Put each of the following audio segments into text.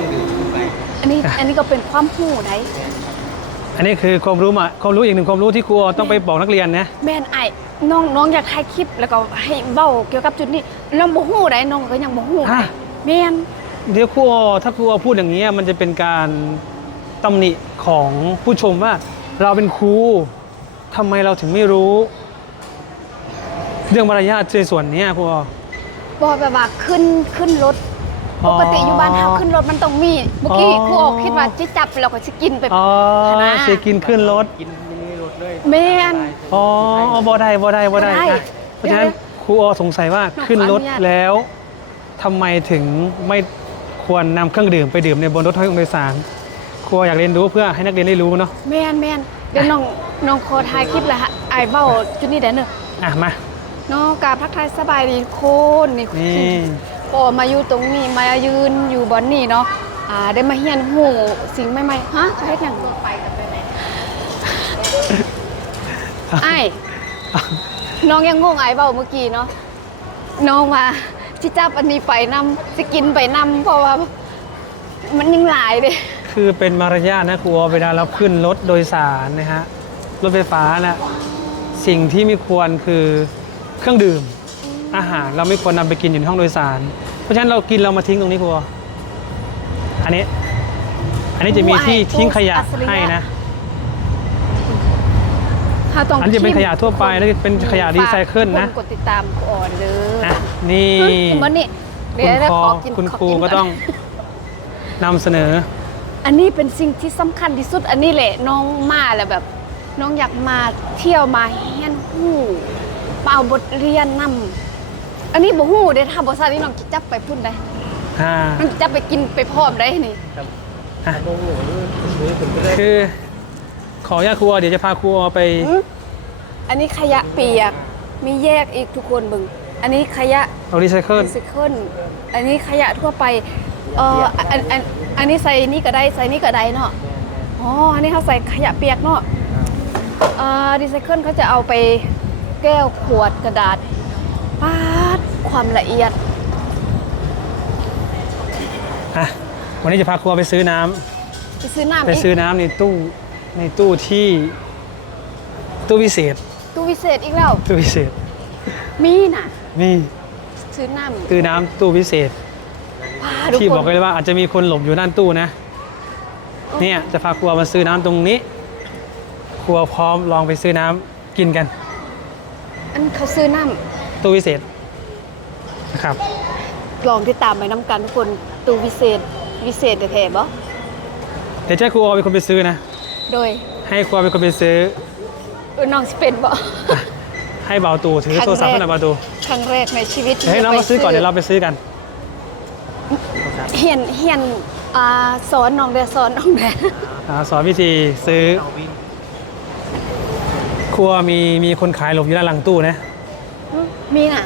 รื่องดื่มขึ้นไปอันนี้อันนี้ก็เป็นความหูได้อันนี้คือความรู้มาความรู้อีกหนึ่งความรู้ที่ครูออต้องไปบอกนักเรียนนะแม่นไอ้น้องน้องอยากถ่ายคลิปแล้วก็ให้เบ้าเกี่ยวกับจุดนี้น้องบ่ฮู้ได้น้องก็ยังบ่ฮู้ได้ฮะแม่นเดี๋ยวครูออถ้าครูออพูดอย่างนี้ยมันจะเป็นการตำหนิของผู้ชมว่า เราเป็นครูทำไมเราถึงไม่รู้ เรื่องมารยาทในส่วนเนี้ยครูออบ่แบบว่าขึ้นขึ้นรถอ๋อ ปกติอยู่บ้านเฮาขึ้นรถมันต้องมีเมื่อกี้อ๋อครูออกคิดว่าจิจับแล้วก็สิกินไปอ๋อคณะเสียกินขึ้นรถกินไม่ได้รถเลยแม่นอ๋อบ่ได้บ่ได้บ่ได้บ่ได้นะเพราะฉะนั้นเดี๋ยวครูออสงสัยว่าขอขึ้นรถอนุญาตแล้วทำไมถึงไม่ควรนำเครื่องดื่มไปดื่มในบนรถโดยสารครูอยากเรียนรู้เพื่อให้นักเรียนได้รู้เนาะแม่นแม่นเดี๋ยวน้องน้องขอถ่ายคลิปแล้วฮะไอ้เบ้าจุดนี้ได้เนอะอะมาน้องกราบทักทายสบายดีโคนนี่ นี่พอมาอยู่ตรงนี้มายืนอยู่บอนนี่เนาะอ่าได้มาเฮียนหูสิ่งใหม่ๆฮะเขาเฮ็ดหยังไปกันไปไหนไอ้ายน้องยังงงไอ้เบาเมื่อกี้เนาะน้องมาจิจับอันนี้ไปนำสิกินไปนำเพราะว่ามันยังหลายเด้คือเป็นมารยาทนะครูออเวลาเราขึ้นรถโดยสารนะฮะรถไฟฟ้านะสิ่งที่ไม่ควรคือเครื่องดื่ม อาหารเราไม่ควรนำไปกินอยู่ในห้องโดยสาร เพราะฉะนั้นเรากินเรามาทิ้งตรงนี้ครูอออันนี้ อันนี้จะมีที่ทิ้งขยะให้นะถ้าต้องอันนี้จะเป็นขยะทั่วไปแล้วเป็นขยะรีไซเคิลนะฝากทุกกดติดตามก่อนเด้ออะนี่มันนี่คุเดี๋ยวณได้คอขอกินคุณขครูนก็นต้องนำเสนอ อันนี้เป็นสิ่งที่สำคัญที่สุด อันนี้แหละน้องมาแล้วแบบ น้องอยากมาเที่ยวมาเฮียนหู้เป่าบทเรียนนำ อันนี้บ่ฮู้เด้ถ้าบ่ทราบนี่น้องจะจับไปพุ่นได้อ่าน้องจะจับไปกินไปพร้อมได้นี่อะโอ้โหซื้อถึงไปเลยคือขออนุญาตครูออเดี๋ยวจะพาครูออไป อื้ออันนี้ขยะเปียกมีแยกอีกทุกคนเบึงอันนี้ขยะ เอารีไซเคิล รีไซเคิลอันนี้ขยะทั่วไป เอ่ออันอันอันนี้ใส่นี่ก็ได้ใส่นี่ก็ได้เนาะ อ๋อ อันนี้เขาใส่ขยะเปียกเนาะเอ่อรีไซเคิลเขาจะเอาไปแก้วขวดกระดาษปาด ความละเอียด อะวันนี้จะพาครูออไปซื้อน้ำไปซื้อน้ำไปอีกซื้อน้ำในตู้ในตู้ที่ตู้พิเศษตู้วิเศษอีกแล้ว ตู้พิเศษมีน่ะ นี่ซื้อน้ำตู้น้ำตู้พิเศษปาดทุกที่คนบอกไว้เลยว่าอาจจะมีคนหลบอยู่ด้านตู้นะ เนี่ยจะพาครัวมาซื้อน้ำตรงนี้ ครัวพร้อมลองไปซื้อน้ำกินกัน อันเขาซื้อน้ตู้พิเศษนะ ครับำลองที่ตามไปน้ำกันทุกคนตู้วิเศษวิเศษแท้ๆบ่เดี๋ยวจะให้ครัวเป็นคนไปซื้อนะ โดยให้ครัวเป็นคนไปซื้อเออน้องสิเป็นบ่ ให้เบาตูถือครั้งโทรศัพท์แรกให้หน่อยเบาตูครั้งแรกในชีวิตเดี๋ยวให้น้องมาซื้อก่อนเดี๋ยวเราไปซื้อกันเฮียนเฮียนอ่าสอนน้องเด้อสอนน้องเด้ออ่าสอนวิธีซื้อเอาวิ่งครัวมีมีคนขายหลบอยู่ด้านหลังตู้นะมีน่ะ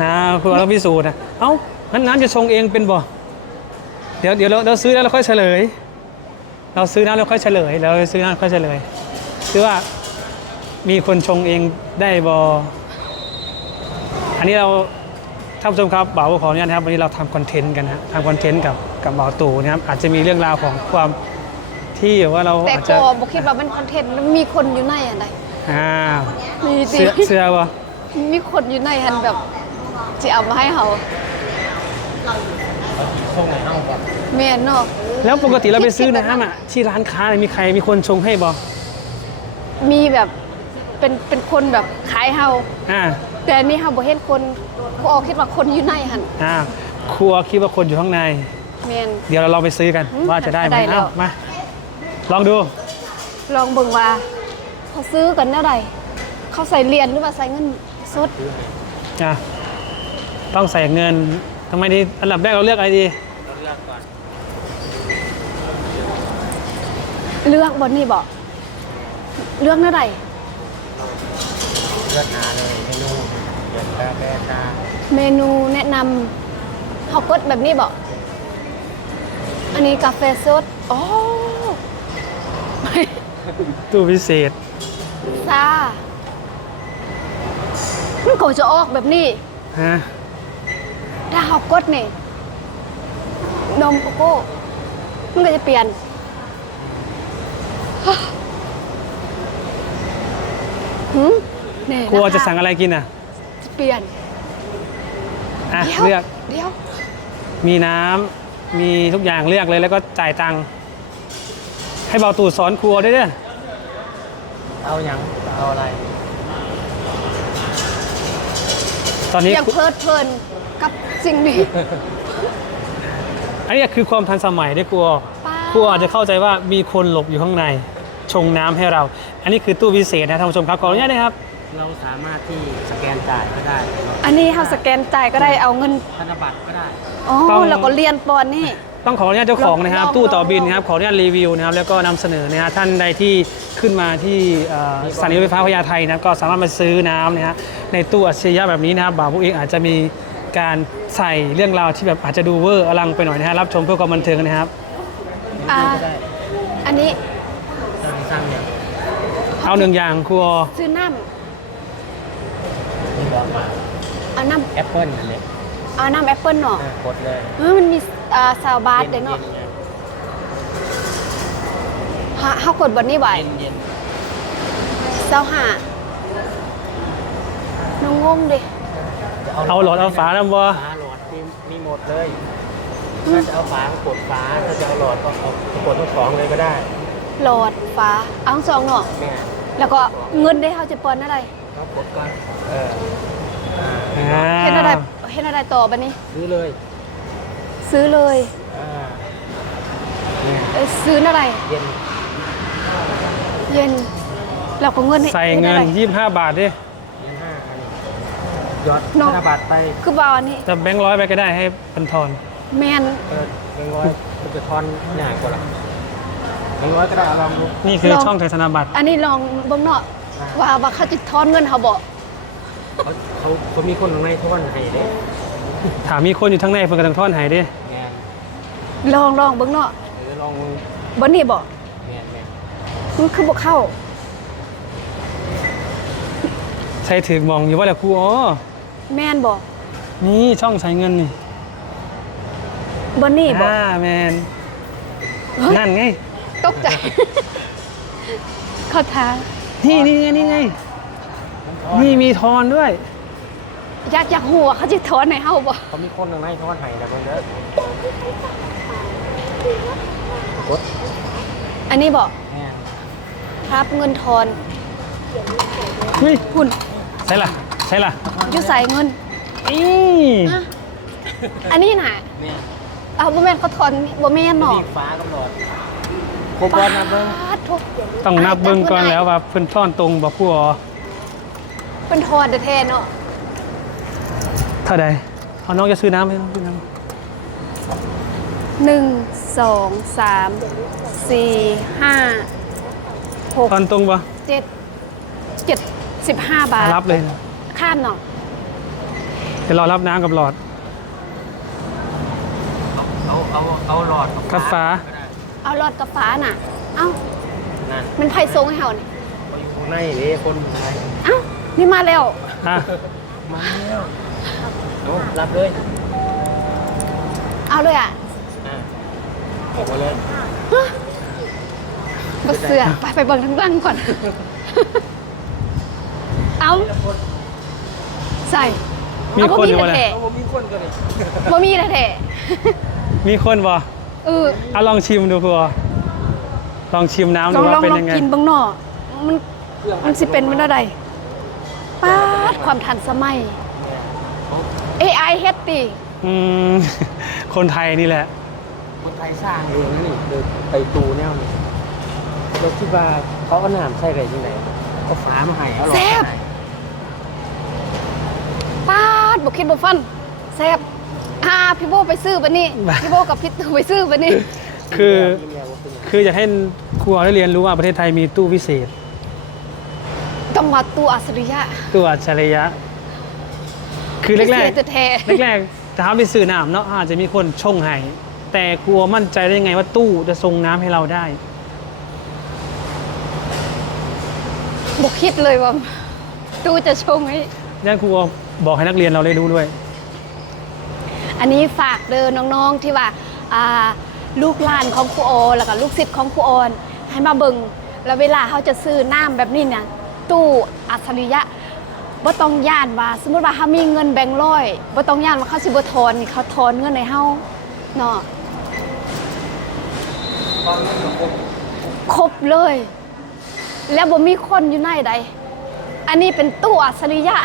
อ่าครัวต้องพิสูจน์นะเอ้างั้นน้ำจะชงเองเป็นบ่เดี๋ยวเดี๋ยวเราเราซื้อแล้วเราค่อยเฉลย เราซื้อน้ำแล้วค่อยเฉลยแล้วซื้อน้ำค่อยเฉลยคือว่ามีคนชงเองได้บออันนี้เราท่านผู้ชมครับบ่าวขออนุญาตนะครับวันนี้เราทำคอนเทนต์กันนะทำคอนเทนต์กับกับบ่าวตู่นะครับอาจจะมีเรื่องราวของความที่ว่าเราแต่อาจก็จะบ่คิดว่ามันคอนเทนต์มีคนอยู่ในอันใดอ่ามีเสื้อเสื้อวะมีคนอยู่ในหันแบบ จะเอามาให้เขาช่วงไหนเอาแบบเมียนเนาะแล้วปกติเราไปซื้อน้ำอะที่ร้านค้าเนี่ยมีใครมีคนชงให้บอมีแบบเป็นเป็นคนแบบขายเฮาอ่าแต่อันนี่เฮาบ่เห็นคนเขาออกคิดว่าคนอยู่ในหันอ่าครัวคิดว่าคนอยู่ข้างในเมียนเดี๋ยวเราลองไปซื้อกันอืมว่าจะได้ไหมได้แล้วเอ้ามาลองดู ลองเบิ่งว่าเขาซื้อกันเท่าใดเขาใส่เหรียญหรือว่าใส่เงินสดอะ ต้องใส่เงินทำไมดีอันดับแรกเราเลือกอะไรดีเราเลือกก่อนเลือกบ่นี่บ่เลือกเท่าใดเลือกหาเลยเมนูเดือดกาแฟชาเมนูแนะนำเฮากดแบบนี้บ่อันนี้กาแฟสดอ๋อตู้พิเศษซามันก็จะออกแบบนี้ฮะ ถ้าเขากดนี่นมโกโก้มันก็จะเปลี่ยน หืมนี่ครัวนคจะสั่งอะไรกินอะ จะเปลี่ยนอะเดี๋ยวเลือก เดี๋ยว มีน้ำ มีทุกอย่างเลือกเลยแล้วก็จ่ายตังค์ ให้เบาตูดสอนครัวด้วยเด้อเอาอย่างเอาอะไร ตอนนี้ยังเพลิดเพลิน กับสิ่งนี้ อันนี้คือความทันสมัยด้วยครัวป้าครัวอาจจะเข้าใจว่ามีคนหลบอยู่ข้างใน ชงน้ำให้เรา อันนี้คือตู้พิเศษนะท่านผู้ชมครับขออนุญาตนะครับ เราสามารถที่สแกนจ่ายก็ได้อันนี้เขาสแกนจ่ายก็ได้เอาเงินธนบัตรก็ได้อ๋อต้องแล้วก็เรียนปอนนี่ ต้องขออนุญาตเจ้าของนะครับ ลองตู้ต่อลองบินนะครับขออนุญาตรีวิวนะครับแล้วก็นำเสนอนะฮะท่านใดที่ขึ้นมาที่เอ่อสถานีรถไฟฟ้าพญาไทนะก็สามารถมาซื้อน้ำนะฮะในตู้อัจฉริยะแบบนี้นะครับบ่าวผู้เองอาจจะมี การใส่เรื่องราวที่แบบอาจจะดูเวอร์อลังไปหน่อยนะฮะรับชมเพื่อความบันเทิงนะครับ อ่าก็ได้อันนี้สั่งสั่งอย่างเอาหนึ่งอย่างครัวซื้อน้ที่บอกมาำเอาน้แอปเปิ้ลนั่นแหละำเอาน้ำแอปเปิลเนาะอ่ากดเลยเออมันมีอ่าซาวบาร์เด้เนาะย็นฮะเฮากดบันนี้ไว้ๆเย็นเย็นเซาหาน้องงงดิๆจะ เอาหลอดเอาฝาน้ำบ่ฝาหลอดมีมีหมดเลยถ้าจะเอาฝาก็กดฝาถ้าจะเอาหลอดก็เอากดทั้งสองเลยก็ได้หลอดฟ้าเอาทั้งสองเนาะเนี่ยแล้วก็เงินได้เฮาจะปอนอะไรเรากดก่อนเอออ่าอ่าเห็นอะไรเห็นอะไรต่อบันนี้ ซื้อเลยซื้อเลยอ่าเนี่ยเอ้ยซื้ออะไร เย็น เย็น แล้วก็เงินใส่ฮ็ดเงิอะไรน25 บาทดิยี่ห้าอันนี้ห ยอดน้องธนบัตรไปคือเบาอันนี้จะแบงค์ร้อยไปก็ได้ให้เป็นทอนแมนเออหนึ่งร้อยมันจะทอนหน่ายกว่าละหนึ่งร้อยก็ได้เอาลองดูนี่คือช่องไทยธนบัตรอันนี้ลองเบิ่งเนาะอ่าว่าว่าเขาจะทอนเงินเขาบ่เขาเขาเขามีคนข้างในทอนให้เด้ถามมีคนอยู่ทั้งในเพิ่นก็ต้องทอนให้ดิแมนลองลองเบิ่งเนาะเออลองมึงบ่นี่บ่แมนแมนมันคือบ่เข้าใช้ถึงมองอยู่ว่าแหละครูอ๋อ แม่นบ่นี่ช่องใช้เงินนี่บ่นี่บ่อ่าแมนเฮ้ยนั่นไง ตกใจ เข้าทางนี่นี่ไงนี่ไง นี่มีทอนด้วย อยากอยากฮู้ว่าเขาสิทอนให้เฮาบ่เขามีคนข้างในทอนให้แต่คนเด้อกดอันนี้บ่แมนรับเงินทอนเฮ้ยหุ่นใช่ล่ะใช่ล่ะอยู่ใส่เงินนี่อะอันนี้น่ะเนี่ยเอาบ่แม่นเขาทอนบ่แม่นเนาะมีฟ้ากำหนดครบแล้วนะเบิ้งปาดทุกต้องนับเบิ่งก่อนแล้วว่าเพิ่นทอนตรงบ่ครูอ๋อเป็นทอนแท้ๆเนาะเท่าใดเอาน้องจะซื้อน้ำไหมน้องซื้อน้หนึ่งสองสามสี่ห้าหกำทอนตรงบ่เจ็ดเจ็ดสิบห้าบาท รับเลยนะ ข้ามเนาะเดี๋ยวรอรับน้ำกับหลอด เอาเอาเอาหลอดกับฟ้า ก็ได้เอาหลอดกับฟ้าน่ะ เอ้านั่นมันไพ่ทรงให้เฮานี่เขาอยู่ข้างในเลยคนไทยเอ้านี่มาแล้ว อะ มาแล้วเอารับเลยเอาเลยอะอะออกมาเลยบเสือไปไปเบิ่งทั้งหลังก่อน เอา ใส่มีเอาคนบ่อยู่มีบ่แท้เนี่ยเอาบ่มีคนก็เลยๆบ่มีแท้มีคนบ่ๆเออเอาลองชิมดูครูอ๋อลองชิมน้ำลดูองลว่าองเป็นลองยังไงกินเบิ่งเนาะมันมันสิเป็นมันได้ป้าดความทันสมัย AI เฮ็ดติอืม คนไทยนี่แหละ คนไทยสร้างเองนะนี่เดินไปตูแนวนี่เราคิดว่าเขาเอาน้ำใส่อะไรที่ไหนเขาฝามาให้เอาหลอดมาให้ ป้าด บ่คิดบ่ฟันแซ่บอ่าพี่โบไปซื้อบัดนี้ พี่โบกับพี่ตู่ไปซื้อบัดนี้ คือเรียกว่าเป็นไงคืออยากให้ครูอ๋อได้เรียนรู้ว่าประเทศไทยมีตู้พิเศษต้องมาตู้อัจฉริยะตู้อัจฉริยะ คือแรกพิเศษแท้ๆแรกๆถ้าไปซื้อน้ำเนาะอาจจะมีคนชงให้แต่ครูอ๋อมั่นใจได้ยังไงว่าตู้จะส่งน้ำให้เราได้ๆบ่คิดเลยว่าตู้จะชงให้นั่นครูอ๋อ บอกให้นักเรียนเราได้รู้ด้วย อันนี้ฝากเด้อน้องๆที่ว่าอ่าลูกหลานของครูโอ แล้วก็ลูกศิษย์ของครูโอนให้มาเบิ่งแล้วเวลาเขาจะซื้อน้ำแบบนี้เนี่ยตู้อัจฉริยะบ่ต้องย่านว่า สมมติว่าเขามีเงินแบงค์ร้อยบ่ต้องย่านว่าเขาสิบ่ทอนเขาทอนเงินให้เฮาเนาะครบเลย แล้วบ่มีคนอยู่ในใด อันนี้เป็นตู้อัจฉริยะ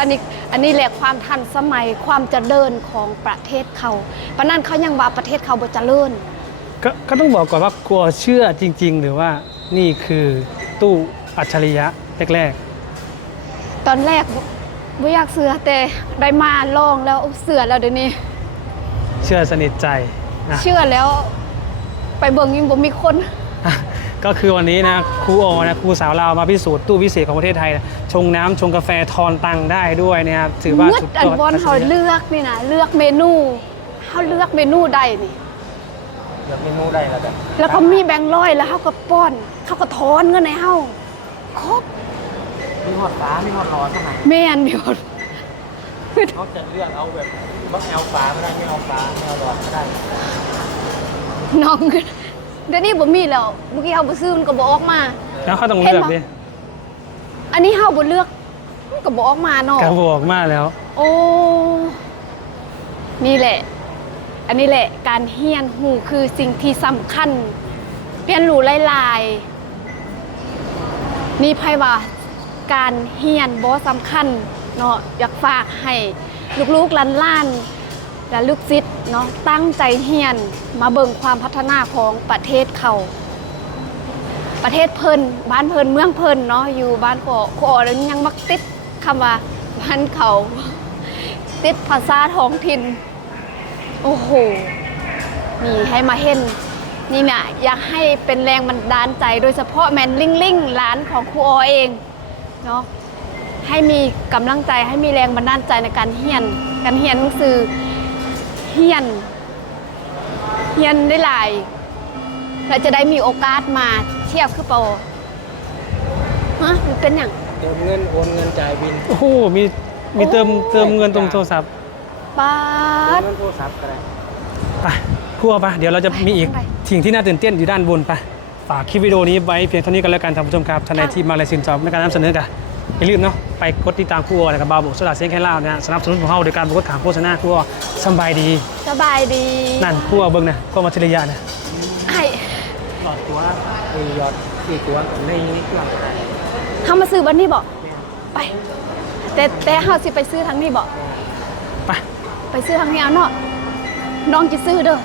อันนี้อันนี้แหละความทันสมัยความเจริญของประเทศเขาปะนั้นเขายังว่าประเทศเขาบ่เจริญก็ก็ต้องบอกก่อนว่ากลัวเชื่อจริง ๆ หรือว่านี่คือตู้อัจฉริยะแรกตอนแรกบ่บ่อยากเสือแต่ได้มาลองแล้วเสือแล้วเดี๋ยวนี้ๆเชื่อสนิทใจนะเชื่อแล้วไปเบิ่งยิ่งบ่มีคน ก็คือวันนี้นะครูโอนะครูสาวเราวมาพิสูจน์ตู้วิเศษของประเทศไทยนะชงน้ำชงกาแฟทอนตังค์ได้ด้วยนะครับถือว่ามืดสุดอัยนอดบอนเขาเลือกนี่นะเลือกเมนูเขาเลือกเมนูได้นี่เดี๋ยวเมนูได้แล้วแบบแล้วเขามีแบงค์ร้อยแล้วเขาก็ป้อนเขาก็ทอนเงินในเฮาครบมีหอดฟ้ามีหอดร้อนเท่าไหร่แม่นมีหมดเขาจะเลือกเอาแบบว่าเอาฟ้าไม่ได้ไม่เอาฟ้าไม่เอาร้อนไม่ได้น้องเงิน เดี๋ยวนี้บ่มีแล้วเมื่อกี้เขาบ่ซื้อมันก็บ่ออกมา แล้วเขาต้องเลือกเห็นดิปะอันนี้เฮาบ่เลือกมันก็บ่ออกมาเนาะกระบอกมาแล้ว โอ้นี่แหละ อันนี้แหละการเฮียนหูคือสิ่งที่สำคัญเรียนรู้หลายๆนี่ไพ่ว่าการเฮียนบ่สำคัญเนาะอยากฝากให้ลูกๆหลานๆ และลูกศิษย์เนาะตั้งใจเฮียนมาเบิ่งความพัฒนาของประเทศเขา ประเทศเพิ่นบ้านเพิ่นเมืองเพิ่นเนาะอยู่บ้านขอขอแล้วยังมักติดคำว่าบ้านเขาติดภาษาท้องถิ่นโอ้โหนี่ให้มาเห็นนี่เนี่ยอยากให้เป็นแรงบันดาลใจโดยเฉพาะแมนลิงลิงร้านของครูออเองเนาะให้มีกำลังใจให้มีแรงบันดาลใจในการเฮียน การเฮียนหนังสือ เฮียนเฮียนได้หลายเราจะได้มีโอกาสมาเทียบคือเปล่าฮะมันเป็นอย่างเดี๋ยวเงินโอนเงินจ่ายบินโอ้โหมีมีเติมโอ้ยเติมเงินตรงโทรศัพท์ป้าเดี๋ยวดเงินโทรศัพท์ก็ได้ไปครัวปะเดี๋ยวเราจะมีอีกไปสิ่งที่น่าตื่นเต้นอยู่ด้านบนไปฝากคลิปวิดีโอนี้ไว้เพียงเท่านี้กันแล้วกันท่านผู้ชมครับท่านใดที่มาเลสินจอบในการนำเสนอกัน อย่าลืมเนาะไปกดติดตามครัวนะครับบาวบุกสลัดเสียงแค่เล่านะสนับสนุนของเราโดยการบอกถามโฆษณาครัวสำบายดี สบายดีนั่นครัวเบิ่งนะครัวมัจฉริยะนะไอ้หลอดตัวไอ้ยอดสี่ตัวในเครื่องก็ได้เขามาซื้อบันนี้บอกไป แต่แต่เขาสิไปซื้อทางนี้บอกไปไปซื้อทางนี้เอาเนาะน้องจะซื้อเด้อ